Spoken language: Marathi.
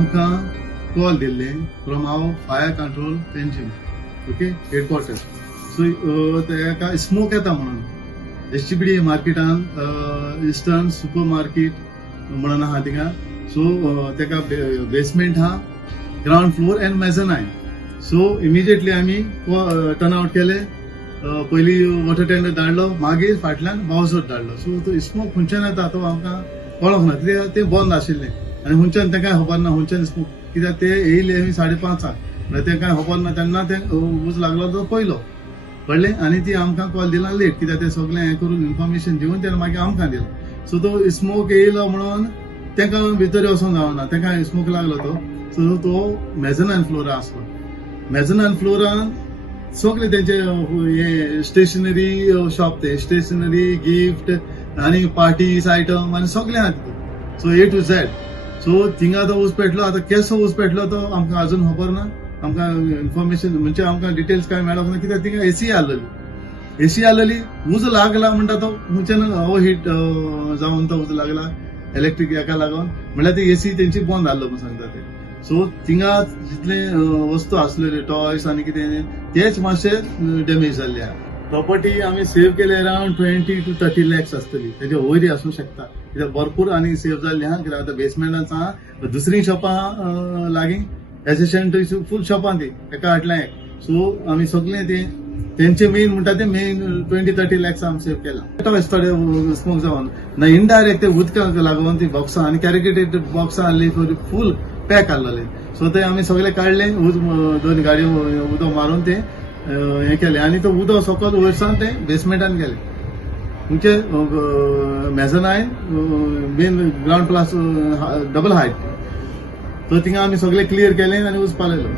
आमकां कॉल दिल्ले from our fire control engine, okay, headquarter. So तेका स्मोक येता म्हणून एसटीपीडी मार्केटान इस्टर्न सुपर मार्केट म्हणून आहा थिंगा. सो तेका बेसमेंट हा, ground floor and mezzanine. So immediately आमी टर्न आउट केले. पयली वॉटर टेंडर धाडलो, मागीर फाटल्यान बावसर धाडलो. सो तो स्मोक खंयच्यान येता तो आमकां कळोंक ना, कित्याक ते बंद आशिल्लें आनी खंयच्यान तें कांय खबर ना खंयच्यान स्मोक, कित्याक ते येयले आमी 5:30 म्हणल्यार तें कांय खबर ना. तेन्ना ते उज लागलो तो पयलो कळ्ळें. आनी ती आमकां कॉल दिला लेट, कित्याक ते सगळें हें करून इन्फॉर्मेशन दिवन तेन्ना मागीर आमकां दिलो. सो तो स्मोक येयलो म्हणून तेका भितर वचूंक जावना, तेका स्मोक लागलो तो. सो तो मेझनायन फ्लोरा आसलो. मेझनायन फ्लोरान सगळे तेंचे हे स्टेशनरी शॉप, ते स्टेशनरी, गिफ्ट आनी पार्टीज आयटम आनी सगळे आहा तितून. So A to Z. So थिंगा तो उज पेटलो. आतां केसो उज पेटलो तो आमकां अजून खबर ना. आमकां इन्फॉर्मेशन म्हणजे आमकां डिटेल्स कांय मेळोंक ना, कित्याक थिंगा एसी आहलेली. उज लागला म्हणटा तो खंयच्यान ओवर हीट जावन तो उज लागला इलेक्ट्रीक हेका लागून, म्हणल्यार ती एसी तेंची बंद आहलो म्हणून सांगता ते. सो थिंगा जितले वस्तू आसलेले टॉयस आनी कितें तेच मातशे डॅमेज जाल्ले आहा. प्रॉपर्टी आमी सेव्ह केले अराउंड 20 to 30 lakhs आसतली, तेजे वयरी आसूं शकता, कित्याक भरपूर आनी सेव्ह जाल्ली आहा. कित्याक आतां बेसमेंटान आहा, दुसरी शॉपां लागीं एडजस्टंट फूल शॉपां ती एका फाटल्यान एक. सो आमी सगळें ते तेंचे मेन म्हणटा ते मेन 20-30 lakhs आमी सेव्ह केला. थोडे स्मोक जावन ना, इनडायरेक्ट ते उदकाक लागून ती बॉक्सां आनी कॅरिकेटेड बॉक्सां आहली फूल पॅक आहलेले. सो ते आमी सगळे काडले, दोन गाडयो उदक मारून ते हे केले आनी तो उदक सकयल वयरसान ते बेसमेंटान गेले. म्हणजे mezzanine main ground plus double height. तो थिंगा आमी सगळे क्लियर केले आनी उज पालयलो.